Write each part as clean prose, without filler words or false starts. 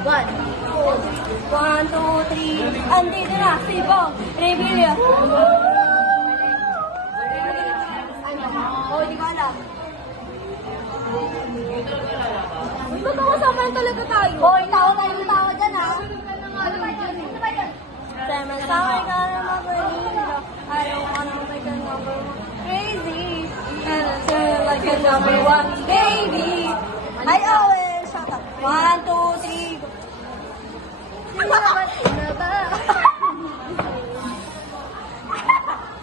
One. One, two, three. Andito na, Sibong. Rebellion. Oh, di ko alam. Magkakasama talaga tayo. Hoy, tawa dyan, ha? Ano ba yun? Semen sa akin ka na mag-release. Ayaw ka na mag number one. Crazy. And I feel like a number one. Baby. I always shut up. One, two, three. Sino ba?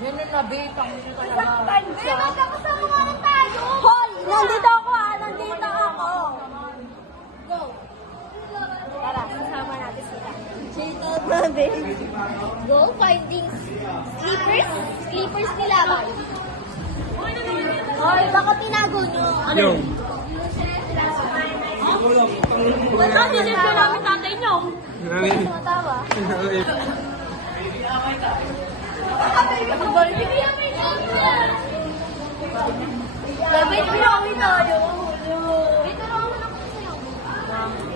Yun yung nabitang nyo talaga. Baby, magkakasama nga lang tayo. Hoy, nandito ako, ha? Nandito ako. Go. Tara, kasama natin sila. Check out na, baby. Go, finding sleepers. Sleepers nila ba? Hoy, baka tinago nyo. Ano? Yung. Wala, sinip ko namin tatay nyo. Tumatawa. Sabay, pinakawin tayo. Dito lang ako na sa'yo.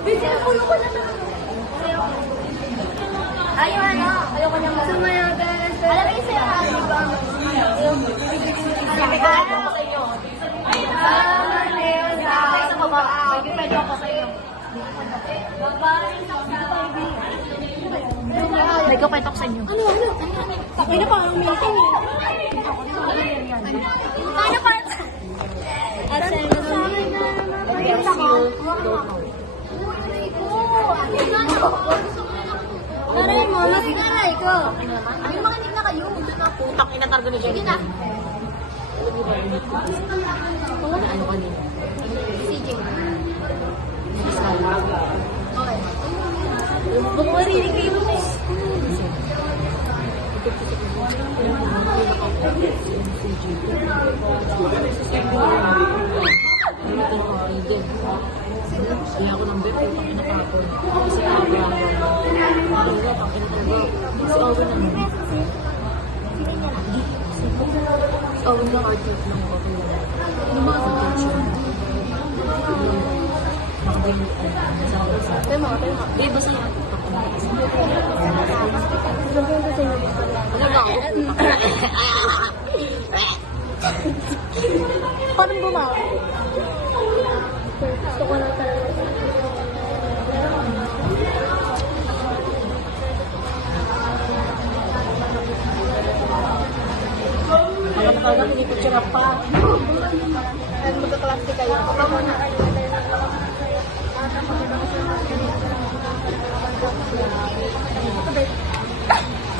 Dito lang ko na sa'yo. Ayaw ano? Ayoko niyang sumaya. Alam mo yung sa'yo na, di ba? Sabi ko ako sa iyo. Sa baba. Mag-pwede ako sa iyo. Nagkapwede ako sa inyo. Ano? Takay na parang meeting eh. Takay na parang... At sa inyo sa akin na naman. Naray mo, naray ko. Ano mga hindi na kayo? Putak, inatarga ni Jenny. Sige na. Ano kanina? CJ. Okay. Baka marinig kayo. Kaya ako ng bet, putak inakapon. Kasi kaya ako. Talaga, takin talaga. Si Owen naman. Si Owen lang, artist lang ako. Yung mga attention. Nakabay sa Tema. Eh, basta yan. Talaga ako. Paano bumawi? Gusto ko lang talaga. Talaga, hindi ko sirap pa. At magkaklase kayo. Ako na kayo.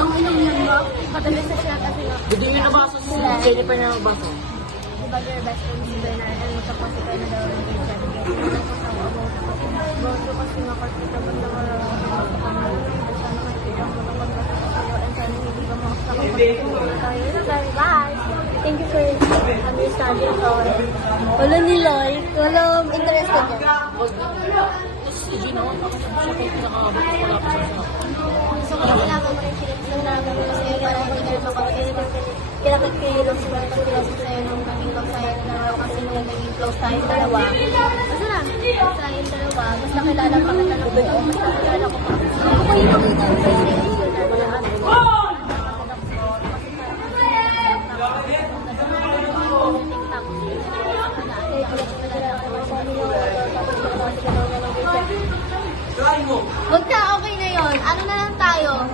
Ang inom yan ba? Matalis na siya kasi nga. Hindi nyo nabasa si Jennifer na nabasa. Diba your best friend si Bernard and magkaklase kayo na daw ng Christian. Boso kasi makakita ba na guys, thank you for understanding our wala ni like, wala interested yan. Si Gino, siya kayo pinakabot ko wala pa siya. So, kailangan mo rin sinagawin ko sa'yo para hindi ka makakita. Kailangan kayo lang sinagawin ko sa'yo nung naging mag-sayang dalawa kasi nung naging close tayong dalawa. Basta na, close tayong dalawa. Basta kilala pa kita ng buo. Basta kilala ko pa. Ako pa yung makita ko sa'yo. Huwag na, okay na yun. Ano na lang tayo?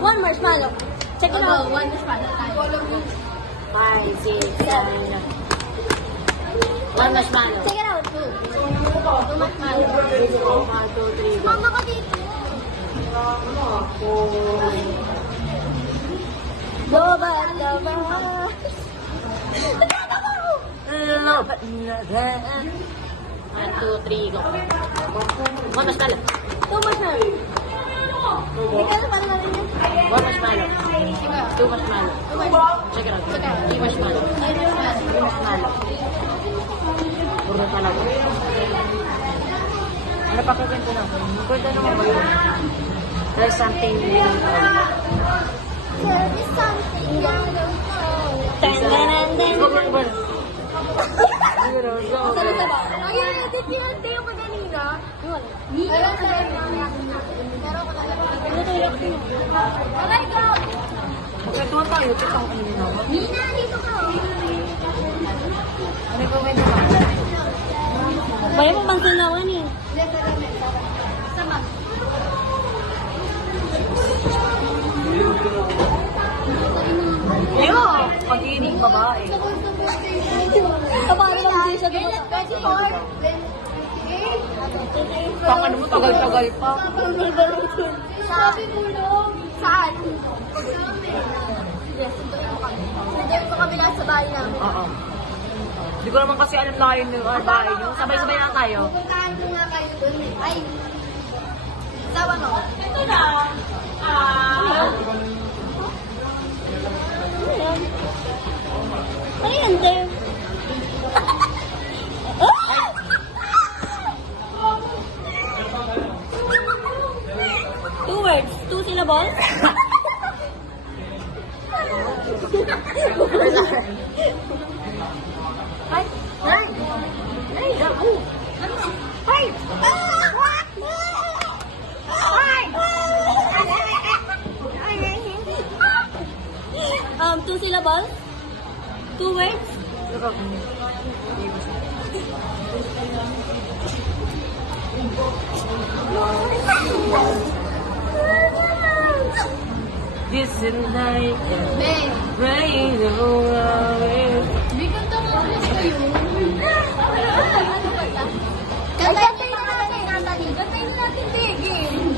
One marshmallow. Check it out. One marshmallow tayo. 5, 6, 7. One marshmallow. Check it out. Two marshmallow. 1, 2, 3, go. Mama ka dito. Lobat, lobat. Natatawa ko. 1, 2, 3, go. One marshmallow. Two marshmallow. Hindi ka na parang natin yun. One marshmallow. Two marshmallow. Check it out. Three marshmallow. Three marshmallow. Puro talaga. Ano pa kaganto na? Pwede naman ba yun? There's something we don't know. There is something I don't know. Tan-tan-tan-tan. Go, go, go. Zero, go, go. Salita ba? Ayun, dito yung tayo pa kanina. ka? Alam ka rin pero ako talaga. Natulog din. Alay ko! Magkatuwa tayo. Ito ang kanina naman. Nina, dito ka. Ano ba may naman? Bayan mo bang sinawan eh? Sama. Yo! Pag-iinig babae. Paano lang din siya dito? 24. Pang ano mo, tagal-tagal pa. Sabi mo lang. Saan? Yes, suntuin mo kami. Suntuin mo kami lang sa bahay namin. Oo. Hindi ko naman kasi alam na kayo ng bahay nyo. Sabay-sabay lang tayo. Pupuntahan mo nga kayo dun eh. Ay! Sawa mo. Ito na! Ano yan, Dave? Two words. Two syllables? Ay! Ay! Ay! Ako! Ay! Ay! Two syllables? Two words? This is like Ben! rain away. Bigyan ka mo ulit kayo. Kantayin na natin, Natalie. Kantayin na natin, Bigin.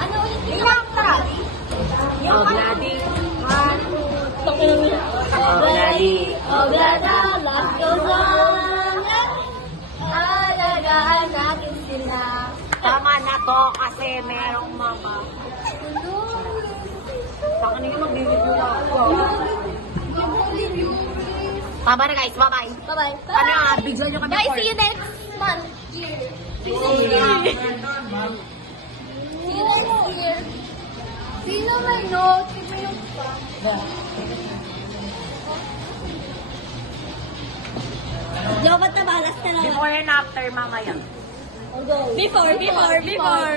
Ano ulit yung Natalie? Oh, bloody. Obladi, oblada, life goes on. Alagaan natin sila. Tama na to kasi merong mama. Paano yung mag-video na ako? Tama na guys, bye-bye. Bye-bye. Ano nga, video nyo kami Guys, for. see you next month. Year. See you next year. Sino may note? Sino may note pa? Dapat na balas na lang. Before and after mamaya. Before. Before.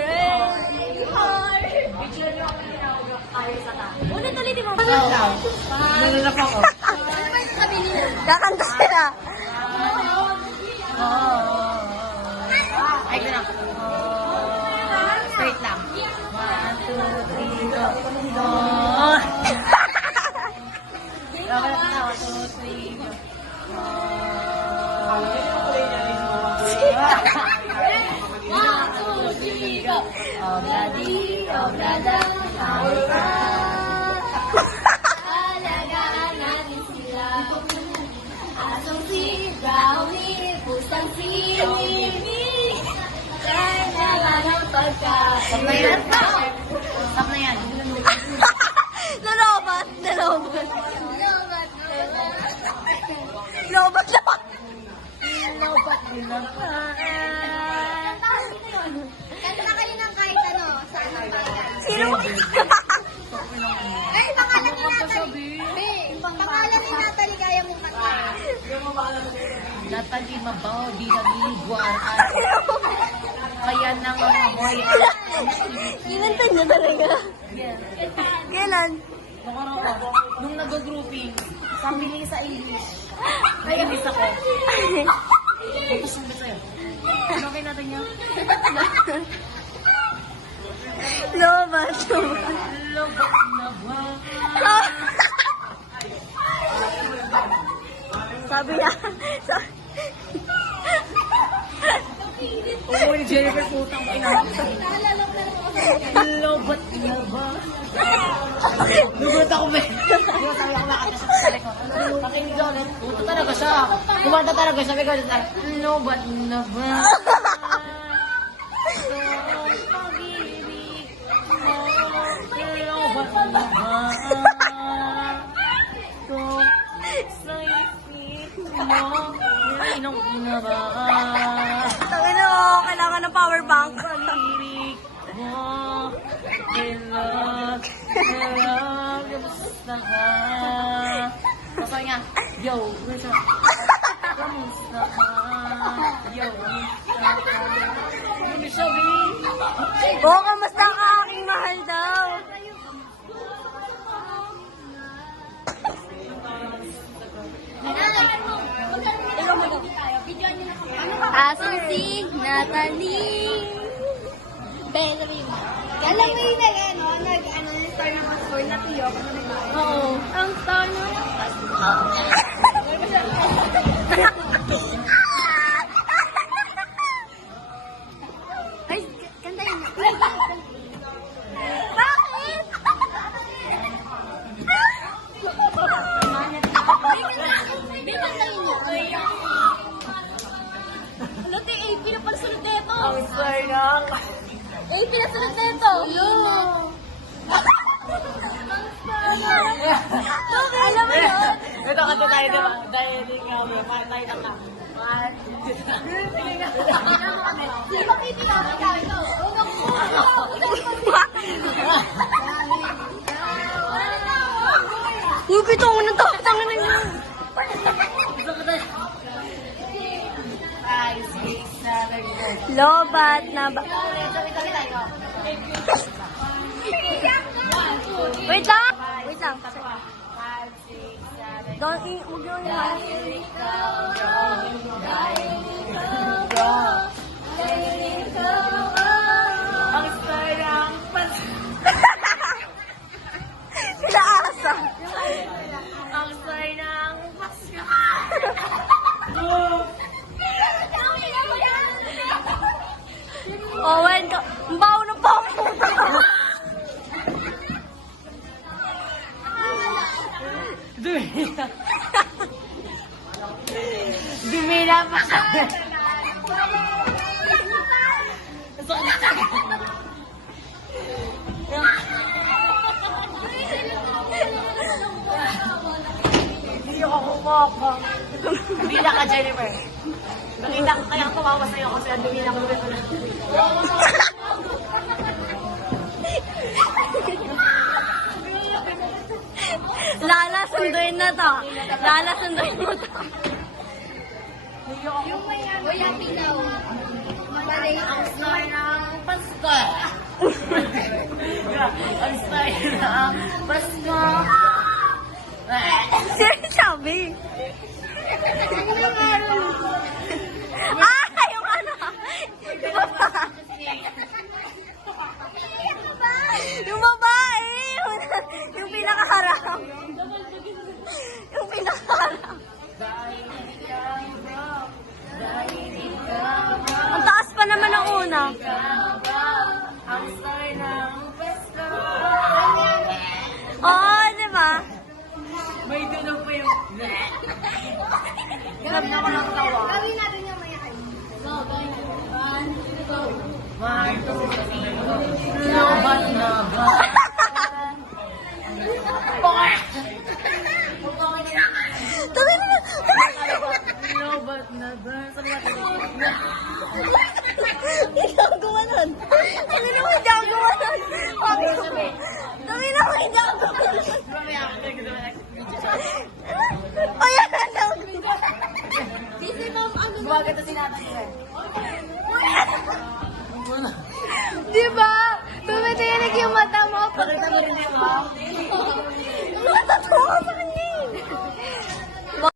Video nyo kami tinawag tayo sa tayo. Ulit ulitin mo. Nalala po ako. Kakanta sila. Ay, ko lang. Straight lang. 1, 2, 3, go. Dapat na, 1, 2, 3, go. Obladi, oblada, alagaan natin sila. Asong si Brownie, pusang si Mimi. Kailangan ng pagkain. Stop na yan. Stop na yan. Nalobat. Lobat lang. Kanta na kayo ng kahit ano, saan ang bayan. Sino mo? Ay, pangalan ni Natalie. Pangalan ni Natalie, kaya mong kanta. Natalie mabaw, di naliguan at kaya nang amoy. Kinanta niya talaga. Kailan? Nung nag-grouping, pamili sa English. Ay, imbis ako. Tapos ang sa'yo. Ano kayo natin niya? Lobat. Lobot na ba? Sabi niya. Oo, ni Jennifer putang ina. Lobot na ba? Lugot ako ba? Di ba sabi ako nakatasa sa likod? Pakinig ako ulit. Puto talaga siya. Kumanta talaga siya. Sabi ko, lobot na ba? Lobot na ba? Sa isip mo, inom na ba? Tangin mo, kailangan ng power bank. Pag-ibig mo, ilog, kamusta ka? Sabi niya, yo, kamusta ka? Yo, kamusta Ibig sabihin. Oo, kamusta ka aking mahal daw? Susie, Natalie. Ben, sabi mo. Alam mo yung yung star ng passport na tiyo. Oo. Ang star ng Ay, kantayin mo. Bakit? Di kantayin mo. Lote, AP na pala sunod nito. Ang star ng... AP na sunod nito. Alam mo yun? Ito kanta tayo diba? Dahil hindi kami. Para tayo na ka. Di ba pipiyama tayo? Uy, pito mo ng tangan na yun. 5, 6, 7, 8. Lobat na ba? Tabi tayo. Wait lang. Wait lang. 5, 6, 7. Don't eat. Huwag yun Ang star ng Sila asa. Ang star ng Pasko. Owen, ang baho ng pampo. Dumila pa sa... Hindi ako kumoko. Dumila ka, Jennifer. Nakita ko kaya tumawa sa'yo kasi dumila ko ulit na. Lala, sunduin na to. Lala, sunduin mo to. Ang star ng Pasko. Ang star ng Pasko. Sino sabi? Yung ano? Yung babae. Yung babae. Yung pinakaharap. Yung pinakaharap. Ang taas pa naman ang una. Ang star ng Pasko. Oo, di ba? May tunog pa yung... Sabi na ko lang tawa. Gawin natin yung maya kayo. So, gawin natin. 1, 2, 3. Lobat na ba? Tabi na. Lobat na ba? Sabi natin. Hindi ako gumanon. Hindi naman hindi ako gumanon. Tabi na hindi ako gumanon. Ayan na lang. Kasi ma'am, ano ba? Bumagat na sinabi ko. Di ba? Tumitinig yung mata mo. Pakita mo rin yung